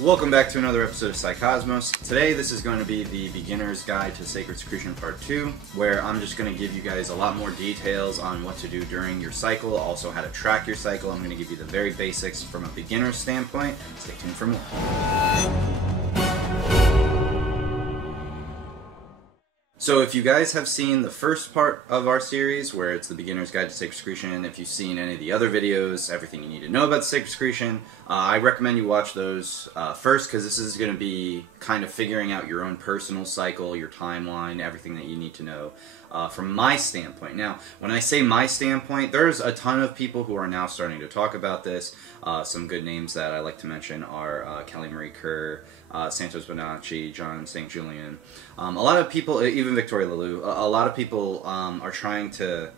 Welcome back to another episode of Psycosmos. Today this is going to be the beginner's guide to Sacred Secretion Part 2, where I'm just going to give you guys a lot more details on what to do during your cycle, also how to track your cycle. I'm going to give you the very basics from a beginner's standpoint. Stay tuned for more. So if you guys have seen the first part of our series, where it's the beginner's guide to Sacred Secretion, if you've seen any of the other videos, everything you need to know about Sacred Secretion, I recommend you watch those first, because this is going to be kind of figuring out your own personal cycle, your timeline, everything that you need to know from my standpoint. Now, when I say my standpoint, there's a ton of people who are now starting to talk about this. Some good names that I like to mention are Kelly Marie Kerr, Santos Bonacci, John St. Julian. A lot of people, even Victoria Laloux, a lot of people are trying to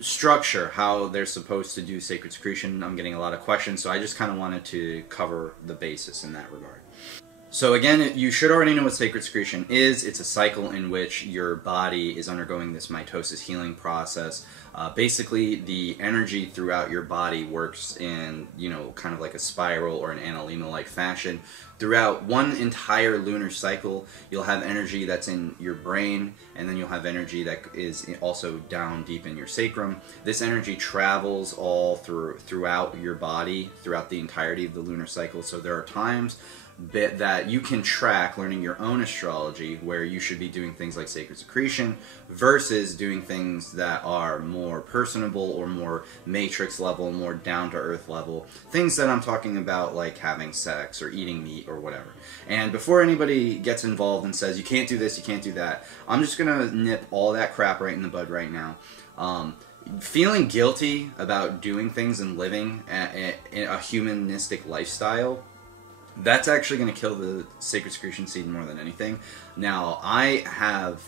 structure how they're supposed to do Sacred Secretion. I'm getting a lot of questions, so I just kind of wanted to cover the basis in that regard. So again, you should already know what Sacred Secretion is. It's a cycle in which your body is undergoing this mitosis healing process. Basically, the energy throughout your body works in, kind of like a spiral or an analemma-like fashion. Throughout one entire lunar cycle, you'll have energy that's in your brain, and then you'll have energy that is also down deep in your sacrum. This energy travels all throughout your body, throughout the entirety of the lunar cycle. So there are times that you can track learning your own astrology, where you should be doing things like Sacred Secretion versus doing things that are more personable or more matrix level, more down-to-earth level. Things that I'm talking about, like having sex or eating meat or whatever. And before anybody gets involved and says, you can't do this, you can't do that, I'm just going to nip all that crap right in the bud right now. Feeling guilty about doing things and living a humanistic lifestyle, that's actually going to kill the Sacred Secretion seed more than anything. Now, I have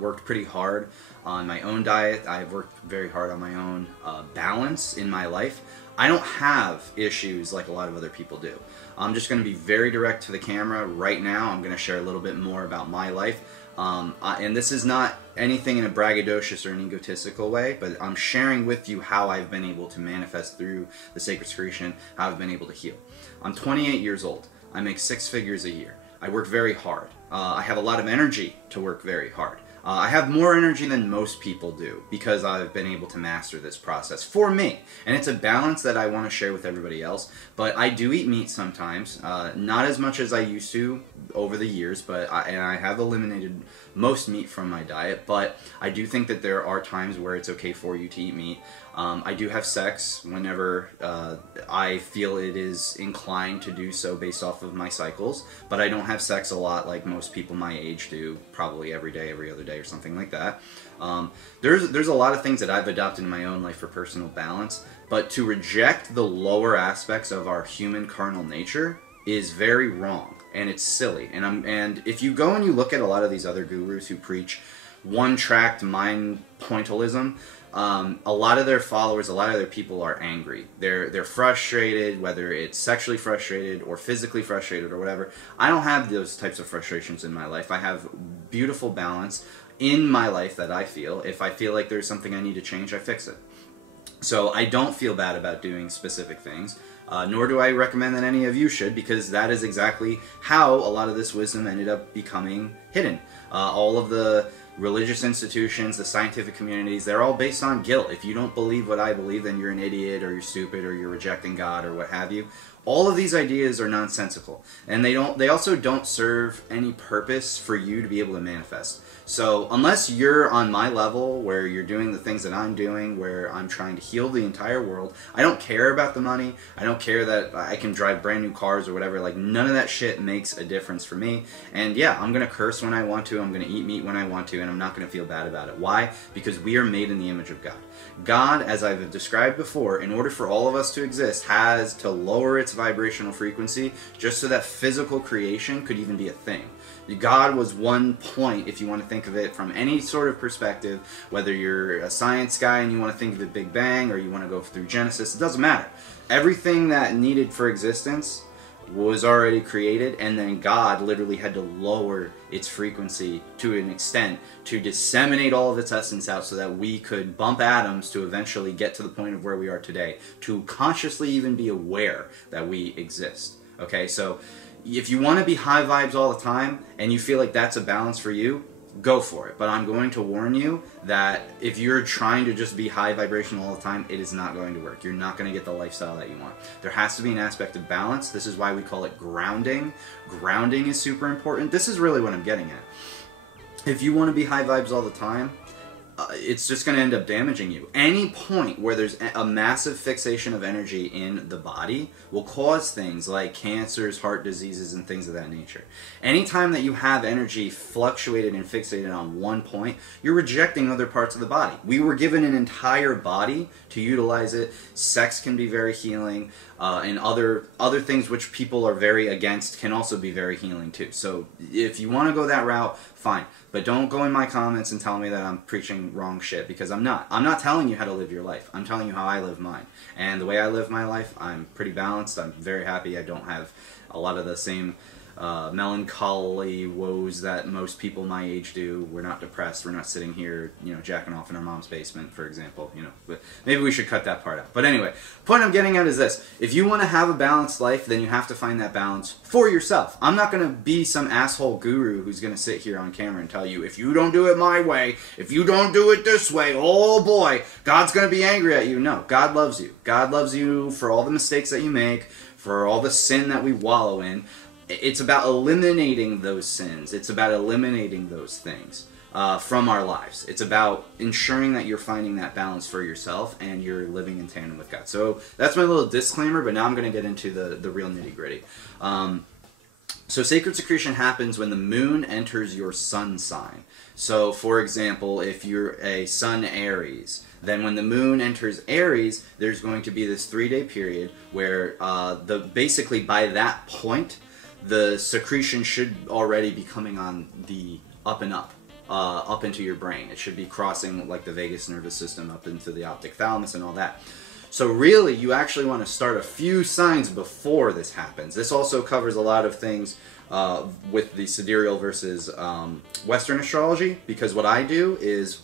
worked pretty hard on my own diet. I've worked very hard on my own balance in my life. I don't have issues like a lot of other people do. I'm just going to be very direct to the camera right now. I'm going to share a little bit more about my life. And this is not anything in a braggadocious or an egotistical way, but I'm sharing with you how I've been able to manifest through the Sacred Secretion, how I've been able to heal. I'm 28 years old. I make 6 figures a year. I work very hard. I have a lot of energy to work very hard. I have more energy than most people do because I've been able to master this process for me. And it's a balance that I want to share with everybody else. But I do eat meat sometimes. Not as much as I used to over the years, but I have eliminated most meat from my diet. But I do think that there are times where it's okay for you to eat meat. I do have sex whenever I feel it is inclined to do so based off of my cycles, but I don't have sex a lot like most people my age do, probably every day, every other day, or something like that. There's a lot of things that I've adopted in my own life for personal balance, but to reject the lower aspects of our human carnal nature is very wrong, and it's silly. And if you go and you look at a lot of these other gurus who preach one-tracked mind pointillism, a lot of their followers, a lot of their people are angry. They're frustrated, whether it's sexually frustrated or physically frustrated or whatever. I don't have those types of frustrations in my life. I have beautiful balance in my life that I feel. If I feel like there's something I need to change, I fix it. So I don't feel bad about doing specific things, nor do I recommend that any of you should, because that is exactly how a lot of this wisdom ended up becoming hidden. All of the religious institutions, the scientific communities, they're all based on guilt. If you don't believe what I believe, then you're an idiot, or you're stupid, or you're rejecting God, or what have you. All of these ideas are nonsensical, and they also don't serve any purpose for you to be able to manifest. So unless you're on my level, where you're doing the things that I'm doing, where I'm trying to heal the entire world, I don't care about the money. I don't care that I can drive brand new cars or whatever. Like, none of that shit makes a difference for me. And yeah, I'm gonna curse when I want to, I'm gonna eat meat when I want to, and I'm not gonna feel bad about it. Why? Because we are made in the image of God. God, as I've described before, in order for all of us to exist, has to lower its vibrational frequency just so that physical creation could even be a thing. God was one point, if you want to think of it from any sort of perspective, whether you're a science guy and you want to think of the Big Bang, or you want to go through Genesis, it doesn't matter. Everything that needed for existence was already created, and then God literally had to lower its frequency to an extent to disseminate all of its essence out so that we could bump atoms to eventually get to the point of where we are today, to consciously even be aware that we exist. Okay, so if you want to be high vibes all the time and you feel like that's a balance for you, go for it. But I'm going to warn you that if you're trying to just be high vibrational all the time, it is not going to work. You're not going to get the lifestyle that you want. There has to be an aspect of balance. This is why we call it grounding. Grounding is super important. This is really what I'm getting at. If you want to be high vibes all the time, it's just going to end up damaging you. Any point where there's a massive fixation of energy in the body will cause things like cancers, heart diseases, and things of that nature. Anytime that you have energy fluctuated and fixated on one point, you're rejecting other parts of the body. We were given an entire body to utilize it. Sex can be very healing, and other things which people are very against can also be very healing too. So if you want to go that route, fine. But don't go in my comments and tell me that I'm preaching wrong shit, because I'm not. I'm not telling you how to live your life. I'm telling you how I live mine. And the way I live my life, I'm pretty balanced. I'm very happy. I don't have a lot of the same melancholy woes that most people my age do. We're not depressed. We're not sitting here, you know, jacking off in our mom's basement, for example. You know, but maybe we should cut that part out. But anyway, point I'm getting at is this: if you want to have a balanced life, then you have to find that balance for yourself. I'm not going to be some asshole guru who's going to sit here on camera and tell you, if you don't do it my way, if you don't do it this way, oh boy, God's going to be angry at you. No, God loves you. God loves you for all the mistakes that you make, for all the sin that we wallow in. It's about eliminating those sins. It's about eliminating those things from our lives. It's about ensuring that you're finding that balance for yourself and you're living in tandem with God. So that's my little disclaimer, but now I'm going to get into the real nitty-gritty. So sacred secretion happens when the moon enters your sun sign. So for example, if you're a sun Aries, then when the moon enters Aries, there's going to be this 3-day period where basically by that point, the secretion should already be coming on the up and up into your brain. It should be crossing like the vagus nervous system up into the optic thalamus and all that. So really, you actually want to start a few signs before this happens. This also covers a lot of things with the sidereal versus Western astrology, because what I do is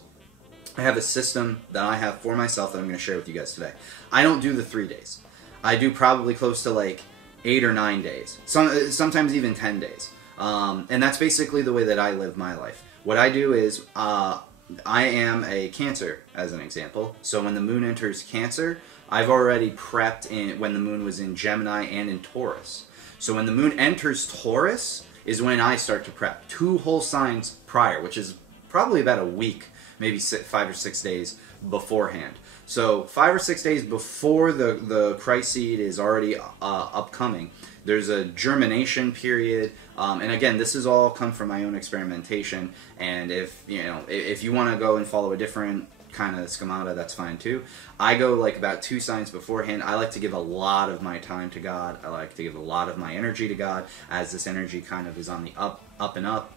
I have a system that I have for myself that I'm going to share with you guys today. I don't do the 3 days. I do probably close to like 8 or 9 days, sometimes even 10 days. And that's basically the way that I live my life. What I do is, I am a Cancer, as an example. So when the moon enters Cancer, I've already prepped when the moon was in Gemini and in Taurus. So when the moon enters Taurus is when I start to prep. 2 whole signs prior, which is probably about a week, maybe 5 or 6 days beforehand. So 5 or 6 days before the Christ seed is already upcoming, there's a germination period, and again, this has all come from my own experimentation. And if you want to go and follow a different kind of schemata, that's fine too. I go like about 2 signs beforehand. I like to give a lot of my time to God. I like to give a lot of my energy to God, as this energy kind of is on the up and up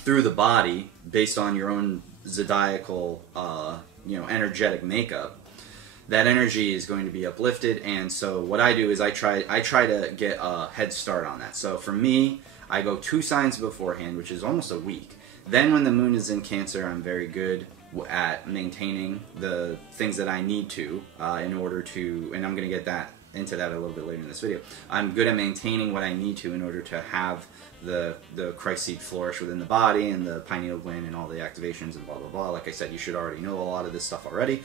through the body based on your own zodiacal energetic makeup. That energy is going to be uplifted, and so what I do is I try to get a head start on that. So for me, I go 2 signs beforehand, which is almost a week. Then when the moon is in Cancer, I'm very good at maintaining the things that I need to in order to, and I'm going to get into that a little bit later in this video. I'm good at maintaining what I need to in order to have the Christ seed flourish within the body and the pineal gland and all the activations and blah blah blah. Like I said, you should already know a lot of this stuff already.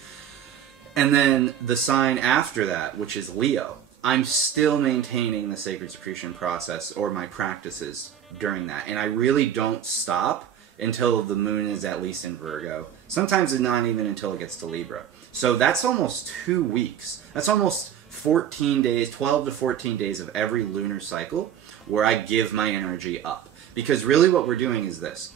And then the sign after that, which is Leo, I'm still maintaining the sacred secretion process or my practices during that. And I really don't stop until the moon is at least in Virgo. Sometimes it's not even until it gets to Libra. So that's almost 2 weeks. That's almost 14 days, 12 to 14 days of every lunar cycle where I give my energy up. Because really what we're doing is this.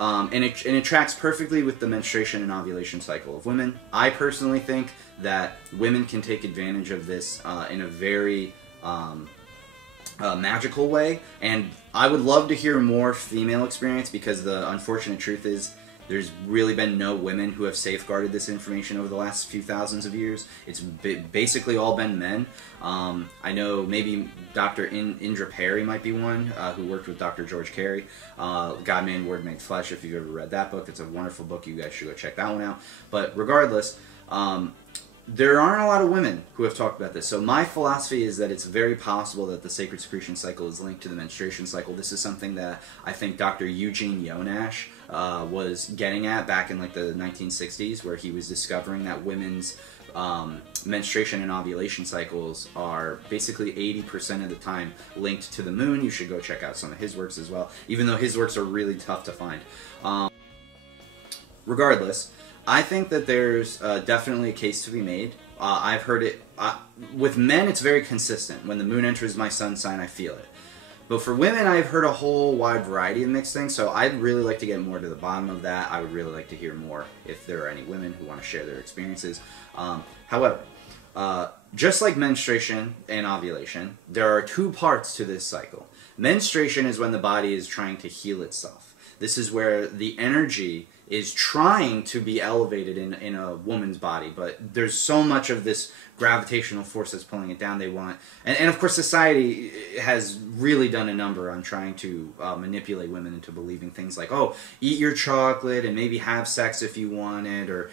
And it tracks perfectly with the menstruation and ovulation cycle of women. I personally think that women can take advantage of this in a very magical way. And I would love to hear more female experience, because the unfortunate truth is there's really been no women who have safeguarded this information over the last few thousands of years. It's basically all been men. I know maybe Dr. Indra Perry might be one, who worked with Dr. George Carey. God, Man, Word Made Flesh, if you've ever read that book. It's a wonderful book. You guys should go check that one out. But regardless, there aren't a lot of women who have talked about this. So my philosophy is that it's very possible that the sacred secretion cycle is linked to the menstruation cycle. This is something that I think Dr. Eugene Yonash was getting at back in like the 1960s, where he was discovering that women's menstruation and ovulation cycles are basically 80% of the time linked to the moon. You should go check out some of his works as well, even though his works are really tough to find. Regardless, I think that there's definitely a case to be made. I've heard it, with men it's very consistent. When the moon enters my sun sign, I feel it. But for women, I've heard a whole wide variety of mixed things, so I'd really like to get more to the bottom of that. I would really like to hear more if there are any women who want to share their experiences. However, just like menstruation and ovulation, there are two parts to this cycle. Menstruation is when the body is trying to heal itself. This is where the energy is trying to be elevated in a woman's body, but there's so much of this gravitational force that's pulling it down. They want, and of course society has really done a number on trying to manipulate women into believing things like, oh, eat your chocolate and maybe have sex if you want it, or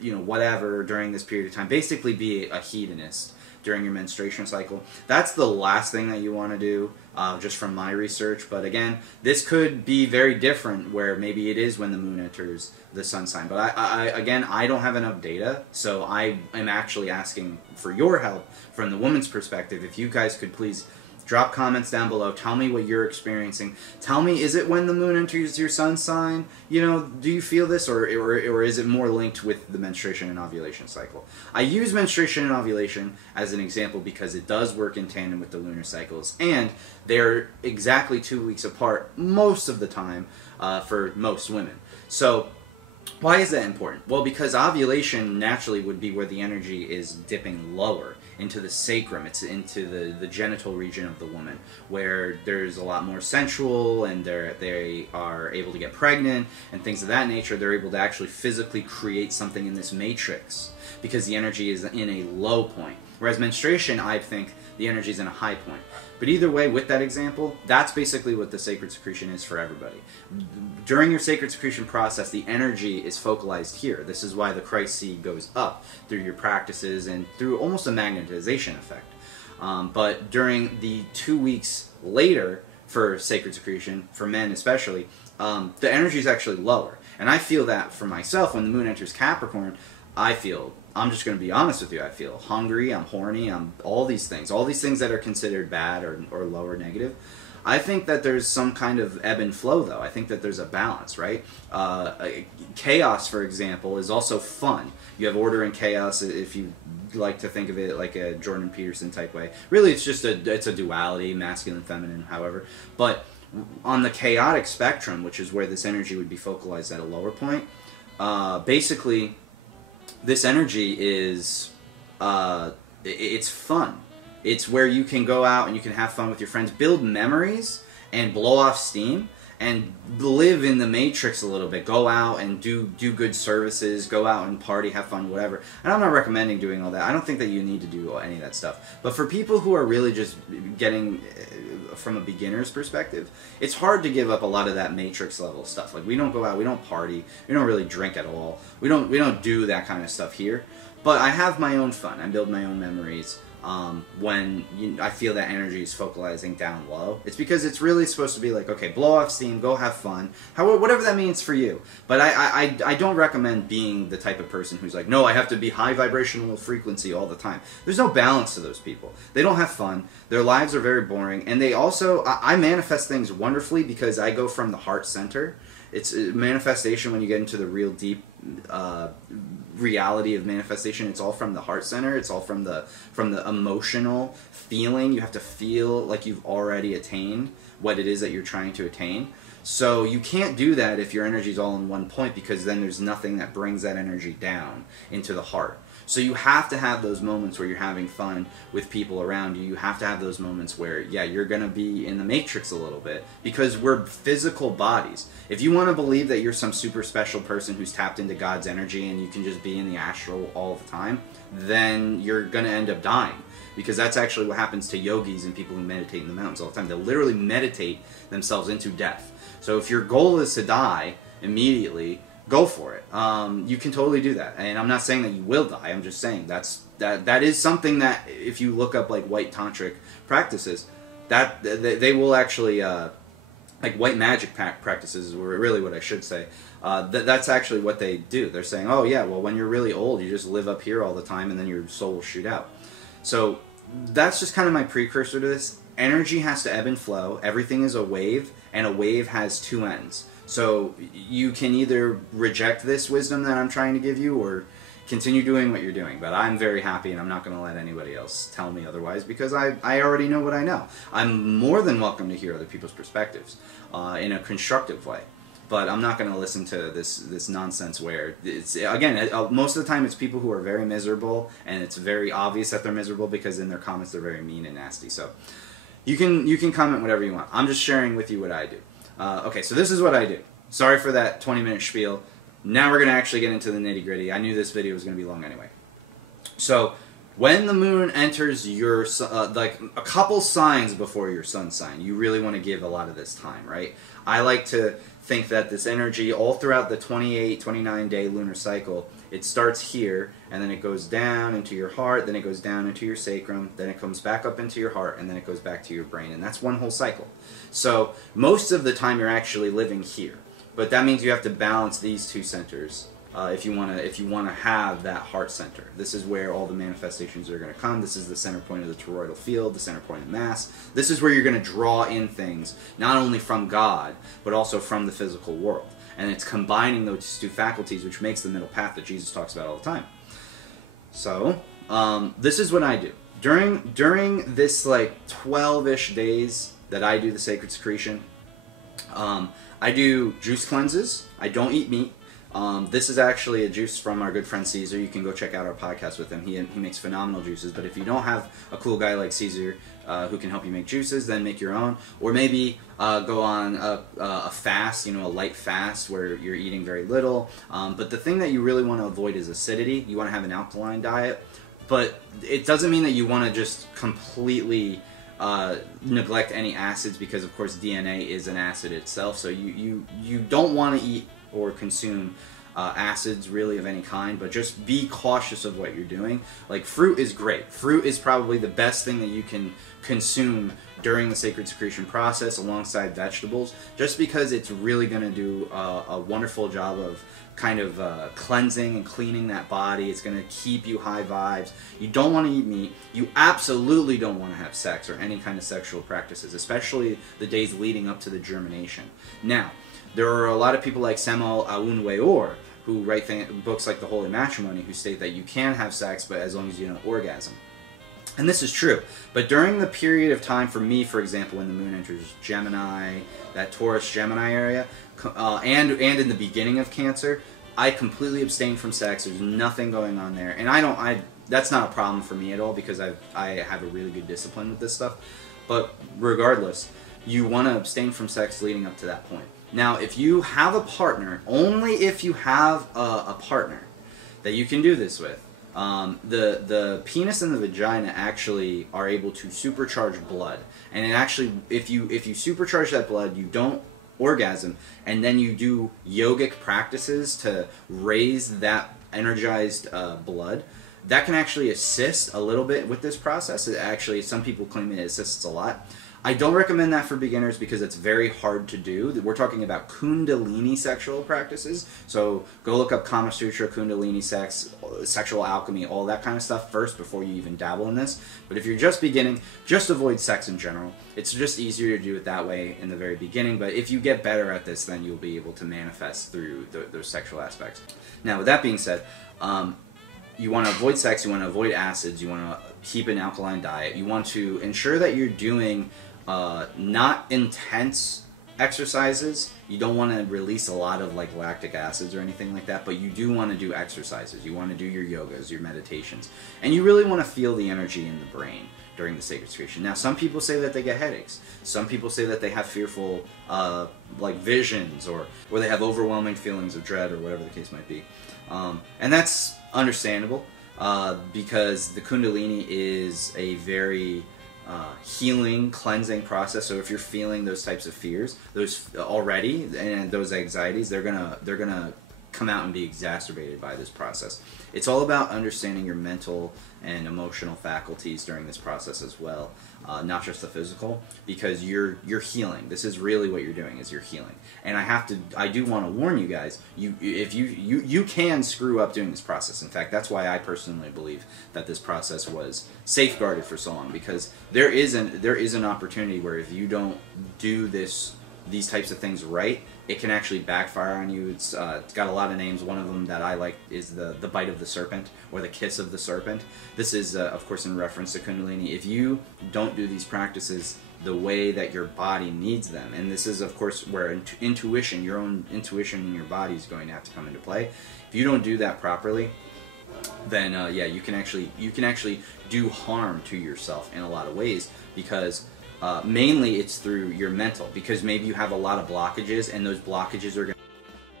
you know, whatever during this period of time. Basically be a hedonist during your menstruation cycle. That's the last thing that you want to do, just from my research. But again, this could be very different, where maybe it is when the moon enters the sun sign. But again, I don't have enough data, so I am actually asking for your help from the woman's perspective. If you guys could please drop comments down below. Tell me what you're experiencing. Tell me, is it when the moon enters your sun sign? You know, do you feel this, or is it more linked with the menstruation and ovulation cycle? I use menstruation and ovulation as an example because it does work in tandem with the lunar cycles, and they're exactly 2 weeks apart most of the time for most women. So why is that important? Well, because ovulation naturally would be where the energy is dipping lower into the sacrum. It's into the genital region of the woman, where there's a lot more sensual, and they are able to get pregnant and things of that nature. They're able to actually physically create something in this matrix because the energy is in a low point. Whereas menstruation, I think the energy is in a high point. But either way, with that example, that's basically what the sacred secretion is for everybody. During your sacred secretion process, the energy is focalized here. This is why the Christ seed goes up through your practices and through almost a magnetization effect. But during the 2 weeks later for sacred secretion, for men especially, the energy is actually lower. And I feel that for myself when the moon enters Capricorn. I'm just going to be honest with you, I feel hungry, I'm horny, I'm all these things that are considered bad or low or negative. I think that there's some kind of ebb and flow, though. I think that there's a balance, right? Chaos, for example, is also fun. You have order and chaos, if you like to think of it like a Jordan Peterson type way. Really, it's just it's a duality, masculine, feminine, however. But on the chaotic spectrum, which is where this energy would be focalized at a lower point, basically this energy is, it's fun. It's where you can go out and you can have fun with your friends, build memories, and blow off steam, and live in the matrix a little bit. Go out and do good services, go out and party, have fun, whatever. And I'm not recommending doing all that. I don't think that you need to do any of that stuff. But for people who are really just getting from a beginner's perspective, it's hard to give up a lot of that matrix level stuff. Like, we don't go out, we don't party, we don't really drink at all. We don't do that kind of stuff here. But I have my own fun. I build my own memories. When I feel that energy is focalizing down low, it's because it's really supposed to be like, okay, blow off steam, go have fun, whatever that means for you. But I don't recommend being the type of person who's like, no, I have to be high vibrational frequency all the time. There's no balance to those people. They don't have fun. Their lives are very boring, and they also, I manifest things wonderfully because I go from the heart center. It's a manifestation when you get into the real deep reality of manifestation. It's all from the heart center. It's all from the emotional feeling. You have to feel like you've already attained what it is that you're trying to attain. So you can't do that if your energy is all in one point, because then there's nothing that brings that energy down into the heart. So you have to have those moments where you're having fun with people around you. You have to have those moments where, yeah, you're going to be in the matrix a little bit, because we're physical bodies. If you want to believe that you're some super special person who's tapped into God's energy and you can just be in the astral all the time, then you're going to end up dying. Because that's actually what happens to yogis and people who meditate in the mountains all the time. They'll literally meditate themselves into death. So if your goal is to die immediately, go for it. You can totally do that, and I'm not saying that you will die. I'm just saying that is something that if you look up like white tantric practices, that they will actually like white magic practices is really what I should say. That's actually what they do. They're saying, oh yeah, well when you're really old, you just live up here all the time, and then your soul will shoot out. So that's just kind of my precursor to this. Energy has to ebb and flow. Everything is a wave, and a wave has two ends. So you can either reject this wisdom that I'm trying to give you, or continue doing what you're doing. But I'm very happy, and I'm not going to let anybody else tell me otherwise, because I already know what I know. I'm more than welcome to hear other people's perspectives in a constructive way. But I'm not going to listen to this nonsense where it's, again, most of the time it's people who are very miserable, and it's very obvious that they're miserable because in their comments they're very mean and nasty. So you can comment whatever you want. I'm just sharing with you what I do. Okay, so this is what I do. Sorry for that 20-minute spiel. Now we're going to actually get into the nitty-gritty. I knew this video was going to be long anyway. So when the moon enters your like a couple signs before your sun sign, you really want to give a lot of this time, right? I like to think that this energy all throughout the 28, 29 day lunar cycle, it starts here, and then it goes down into your heart, then it goes down into your sacrum, then it comes back up into your heart, and then it goes back to your brain, and that's one whole cycle. So most of the time you're actually living here, but that means you have to balance these two centers if you want to have that heart center. This is where all the manifestations are going to come. This is the center point of the toroidal field, the center point of mass. This is where you're going to draw in things, not only from God, but also from the physical world. And it's combining those two faculties which makes the middle path that Jesus talks about all the time. So, this is what I do. During this like 12-ish days that I do the sacred secretion, I do juice cleanses. I don't eat meat. This is actually a juice from our good friend Caesar. You can go check out our podcast with him. He makes phenomenal juices. But if you don't have a cool guy like Caesar who can help you make juices, then make your own. Or maybe go on a fast, a light fast where you're eating very little. But the thing that you really want to avoid is acidity. You want to have an alkaline diet. But it doesn't mean that you want to just completely neglect any acids, because of course DNA is an acid itself. So you don't want to eat or consume acids really of any kind, but just be cautious of what you're doing. Like fruit is great. Fruit is probably the best thing that you can consume during the sacred secretion process alongside vegetables, just because it's really going to do a wonderful job of kind of cleansing and cleaning that body. It's going to keep you high vibes. You don't want to eat meat. You absolutely don't want to have sex or any kind of sexual practices, especially the days leading up to the germination. Now, there are a lot of people like Semo Aounweor who write books like The Holy Matrimony who state that you can have sex, but as long as you don't orgasm. And this is true. But during the period of time, for me, for example, when the moon enters Gemini, that Taurus-Gemini area, and in the beginning of Cancer, I completely abstain from sex. There's nothing going on there. And that's not a problem for me at all, because I have a really good discipline with this stuff. But regardless, you want to abstain from sex leading up to that point. Now, if you have a partner, only if you have a partner that you can do this with, the penis and the vagina actually are able to supercharge blood. And it actually, if you supercharge that blood, you don't orgasm, and then you do yogic practices to raise that energized blood, that can actually assist a little bit with this process. It actually, some people claim it assists a lot. I don't recommend that for beginners because it's very hard to do. We're talking about Kundalini sexual practices. So go look up Kama Sutra, Kundalini sex, sexual alchemy, all that kind of stuff first before you even dabble in this. But if you're just beginning, just avoid sex in general. It's just easier to do it that way in the very beginning. But if you get better at this, then you'll be able to manifest through those sexual aspects. Now, with that being said, you want to avoid sex, you want to avoid acids, you want to keep an alkaline diet, you want to ensure that you're doing not intense exercises. You don't want to release a lot of like lactic acids or anything like that, but you do want to do exercises. You want to do your yogas, your meditations, and you really want to feel the energy in the brain during the sacred secretion. Now, some people say that they get headaches. Some people say that they have fearful like visions, or they have overwhelming feelings of dread, or whatever the case might be. And that's understandable because the Kundalini is a very healing, cleansing process. So if you're feeling those types of fears, those already, and those anxieties, they're gonna come out and be exacerbated by this process. It's all about understanding your mental and emotional faculties during this process as well, not just the physical, because you're healing. This is really what you're doing, is you're healing. And I do want to warn you guys, you can screw up doing this process. In fact, that's why I personally believe that this process was safeguarded for so long, because there is an opportunity where if you don't do these types of things right, it can actually backfire on you. It's got a lot of names. One of them that I like is the bite of the serpent, or the kiss of the serpent. This is, of course, in reference to Kundalini. If you don't do these practices the way that your body needs them, and this is, of course, where intuition, your own intuition in your body is going to have to come into play. If you don't do that properly, then yeah, you can actually do harm to yourself in a lot of ways, because mainly it's through your mental, because maybe you have a lot of blockages, and those blockages are going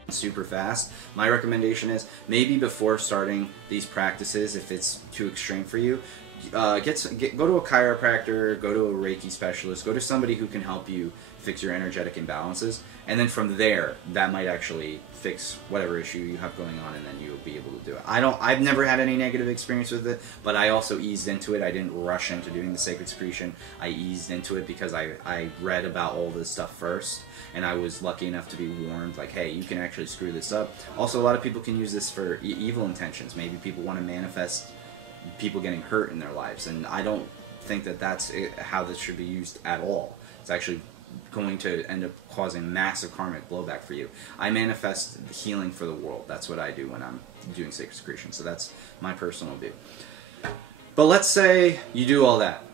to super fast. My recommendation is maybe before starting these practices, if it's too extreme for you, go to a chiropractor, go to a Reiki specialist, go to somebody who can help you fix your energetic imbalances, and then from there, that might actually fix whatever issue you have going on, and then you'll be able to do it. I've never had any negative experience with it, but I also eased into it. I didn't rush into doing the sacred secretion. I eased into it because I read about all this stuff first, and I was lucky enough to be warned, like, hey, you can actually screw this up. Also, a lot of people can use this for evil intentions. Maybe people want to manifest people getting hurt in their lives, and I don't think that that's how this should be used at all. It's actually going to end up causing massive karmic blowback for you. I manifest healing for the world. That's what I do when I'm doing sacred secretion. So that's my personal view. But let's say you do all that.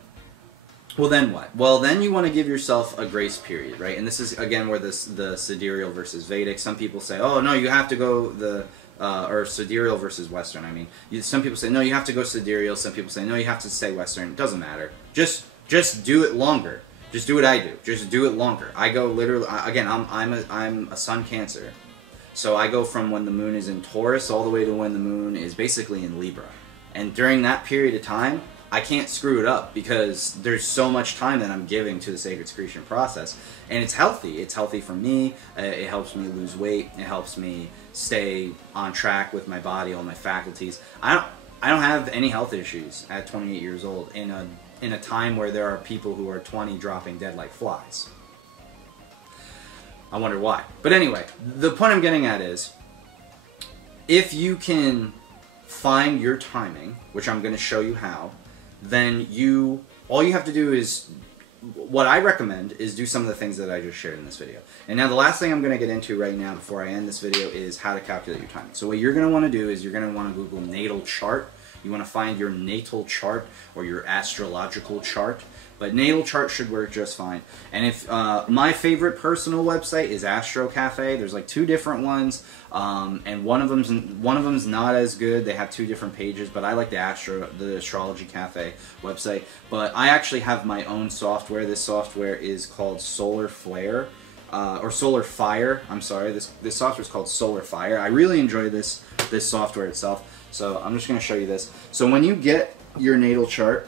Well, then what? Well, then you want to give yourself a grace period, right? And this is, again, where the sidereal versus Vedic. Some people say, oh, no, you have to go or sidereal versus Western, I mean. Some people say, no, you have to go sidereal. Some people say, no, you have to stay Western. It doesn't matter. Just do it longer. Just do what I do. Just do it longer. I go literally, again, I'm a sun Cancer. So I go from when the moon is in Taurus all the way to when the moon is basically in Libra. And during that period of time, I can't screw it up, because there's so much time that I'm giving to the sacred secretion process. And it's healthy. It's healthy for me. It helps me lose weight. It helps me stay on track with my body, all my faculties. I don't have any health issues at 28 years old in a time where there are people who are 20 dropping dead like flies. I wonder why. But anyway, the point I'm getting at is, if you can find your timing, which I'm going to show you how, then all you have to do is, what I recommend is do some of the things that I just shared in this video. And now the last thing I'm going to get into right now before I end this video is how to calculate your timing. So what you're going to want to do is you're going to want to Google natal chart. You want to find your natal chart or your astrological chart. But natal chart should work just fine. And if my favorite personal website is Astro Cafe. There's like 2 different ones, and one of them's not as good. They have 2 different pages, but I like the Astrology Cafe website. But I actually have my own software. This software is called Solar Flare. Or Solar Fire. I'm sorry. This software is called Solar Fire. I really enjoy this software itself. So I'm just going to show you this. So when you get your natal chart,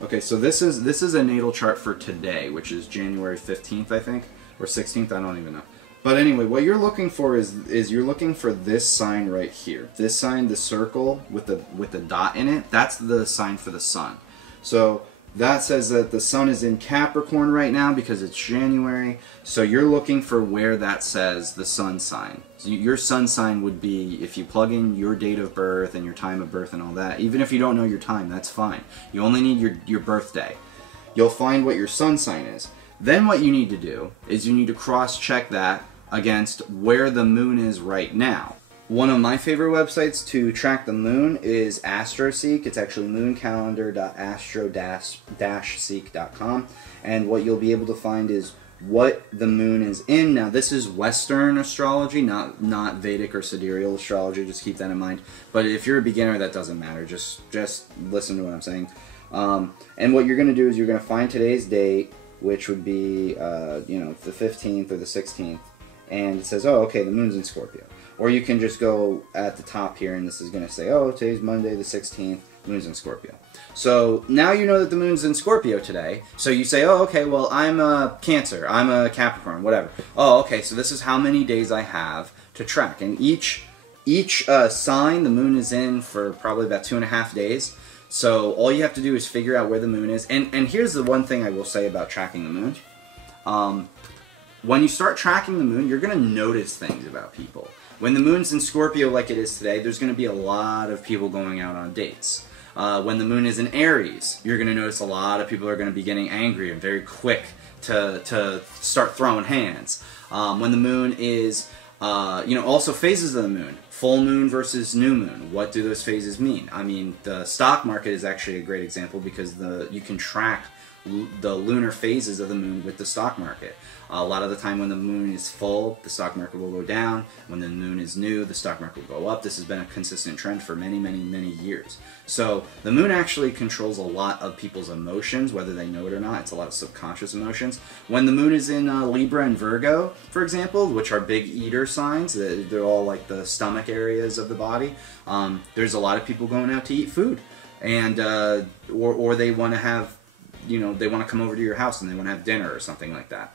okay, so this is a natal chart for today, which is January 15th, I think, or 16th. I don't even know. But anyway, what you're looking for is you're looking for this sign right here. This sign, the circle with the dot in it. That's the sign for the sun. So that says that the sun is in Capricorn right now because it's January. So you're looking for where that says the sun sign. So your sun sign would be, if you plug in your date of birth and your time of birth and all that, even if you don't know your time, that's fine. You only need your birthday. You'll find what your sun sign is. Then what you need to do is you need to cross-check that against where the moon is right now. One of my favorite websites to track the moon is AstroSeek. It's actually mooncalendar.astro-seek.com. And what you'll be able to find is what the moon is in. Now, this is Western astrology, not Vedic or sidereal astrology. Just keep that in mind. But if you're a beginner, that doesn't matter. Just listen to what I'm saying. And what you're going to do is you're going to find today's date, which would be, the 15th or the 16th. And it says, oh, okay, the moon's in Scorpio. Or you can just go at the top here, and this is going to say, oh, today's Monday the 16th, Moon's in Scorpio. So now you know that the moon's in Scorpio today. So you say, oh, okay, well, I'm a Cancer, I'm a Capricorn, whatever. Oh, okay, so this is how many days I have to track. And each sign the moon is in for probably about 2.5 days. So all you have to do is figure out where the moon is. And here's the one thing I will say about tracking the moon. When you start tracking the moon, you're going to notice things about people. When the moon's in Scorpio like it is today, there's going to be a lot of people going out on dates. When the moon is in Aries, you're going to notice a lot of people are going to be getting angry and very quick to start throwing hands. When the moon is, also phases of the moon. Full moon versus new moon. What do those phases mean? I mean, the stock market is actually a great example because you can track the lunar phases of the moon with the stock market. A lot of the time when the moon is full, the stock market will go down. When the moon is new, the stock market will go up. This has been a consistent trend for many, many, many years. So the moon actually controls a lot of people's emotions, whether they know it or not. It's a lot of subconscious emotions. When the moon is in Libra and Virgo, for example, which are big eater signs, they're all like the stomach areas of the body, there's a lot of people going out to eat food. And, or they want to have, they want to come over to your house and they want to have dinner or something like that.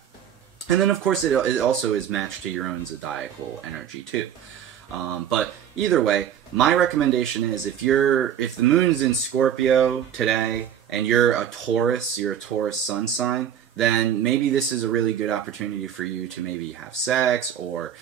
And then, of course, it also is matched to your own zodiacal energy, too. But either way, my recommendation is if the moon's in Scorpio today and you're a Taurus sun sign, then maybe this is a really good opportunity for you to maybe have sex or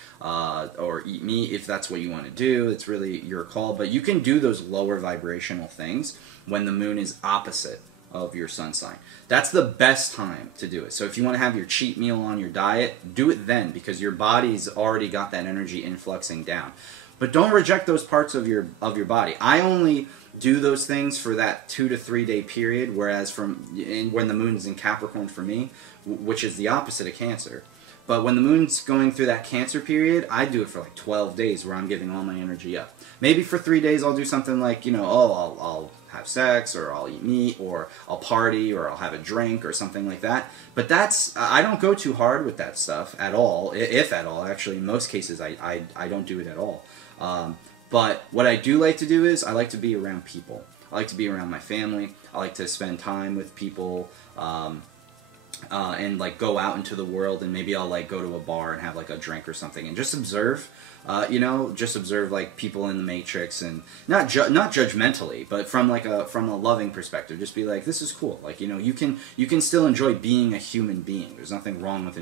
eat meat if that's what you want to do. It's really your call. But you can do those lower vibrational things when the moon is opposite of your sun sign. That's the best time to do it. So if you want to have your cheat meal on your diet, do it then because your body's already got that energy influxing down. But don't reject those parts of your body. I only do those things for that 2 to 3 day period, whereas when the moon's in Capricorn for me, which is the opposite of Cancer. But when the moon's going through that Cancer period, I do it for like 12 days where I'm giving all my energy up. Maybe for 3 days I'll do something like, I'll have sex, or I'll eat meat, or I'll party, or I'll have a drink, or something like that. But I don't go too hard with that stuff at all, if at all. Actually, in most cases, I don't do it at all. But what I do like to do is I like to be around people. I like to be around my family. I like to spend time with people, and like go out into the world, and maybe I'll like go to a bar and have like a drink or something and just observe. Just observe like people in the Matrix, and not judgmentally, but from a loving perspective. Just be like, this is cool. Like, you can still enjoy being a human being. There's nothing wrong with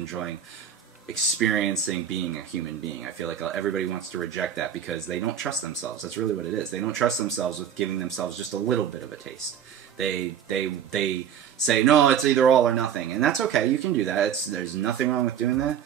experiencing being a human being. I feel like everybody wants to reject that because they don't trust themselves. That's really what it is. They don't trust themselves with giving themselves just a little bit of a taste. They say, no, it's either all or nothing, and that's okay. You can do that. There's nothing wrong with doing that,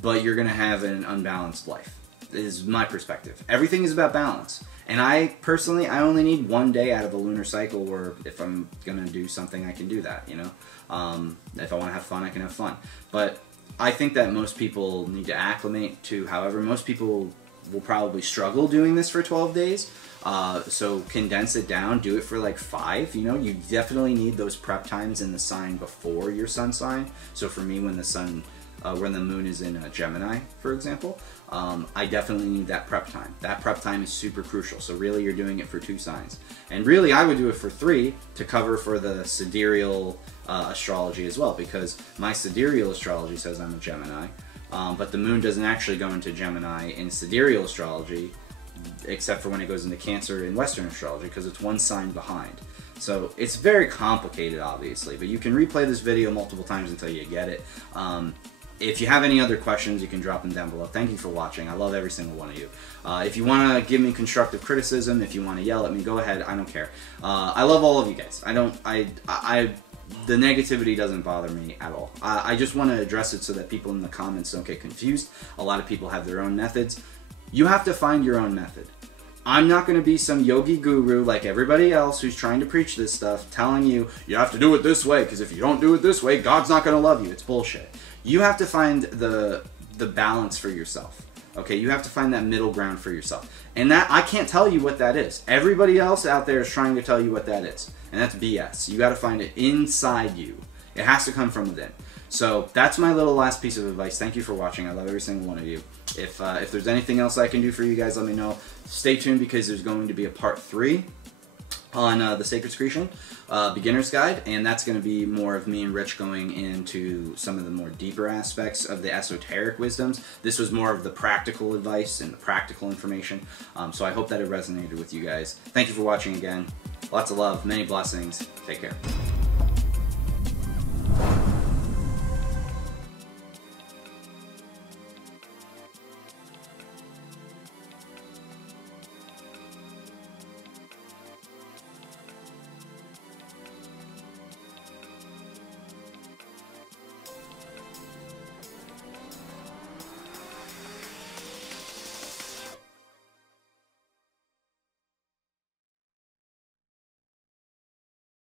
but you're gonna have an unbalanced life. Is my perspective. Everything is about balance. And I personally only need 1 day out of a lunar cycle where if I'm going to do something, I can do that, If I want to have fun, I can have fun. But I think that most people need to acclimate to, however, most people will probably struggle doing this for 12 days. So condense it down, do it for like 5, You definitely need those prep times in the sign before your sun sign. So for me, when the moon is in Gemini, for example, I definitely need that prep time. That prep time is super crucial. So really you're doing it for 2 signs. And really I would do it for 3 to cover for the sidereal astrology as well, because my sidereal astrology says I'm a Gemini, but the moon doesn't actually go into Gemini in sidereal astrology, except for when it goes into Cancer in Western astrology, because it's 1 sign behind. So it's very complicated, obviously, but you can replay this video multiple times until you get it. If you have any other questions, you can drop them down below. Thank you for watching. I love every single one of you. If you want to give me constructive criticism, if you want to yell at me, go ahead. I don't care. I love all of you guys. The negativity doesn't bother me at all. I just want to address it so that people in the comments don't get confused. A lot of people have their own methods. You have to find your own method. I'm not going to be some yogi guru like everybody else who's trying to preach this stuff, telling you, you have to do it this way, because if you don't do it this way, God's not going to love you. It's bullshit. You have to find the balance for yourself. Okay, you have to find that middle ground for yourself. And that, I can't tell you what that is. Everybody else out there is trying to tell you what that is. And that's BS. You got to find it inside you. It has to come from within. So that's my little last piece of advice. Thank you for watching. I love every single one of you. If there's anything else I can do for you guys, let me know. Stay tuned because there's going to be a part 3 on the Sacred Secretion beginner's guide, and that's going to be more of me and Rich going into some of the more deeper aspects of the esoteric wisdoms. This was more of the practical advice and the practical information, so I hope that it resonated with you guys. Thank you for watching again. Lots of love, many blessings. Take care.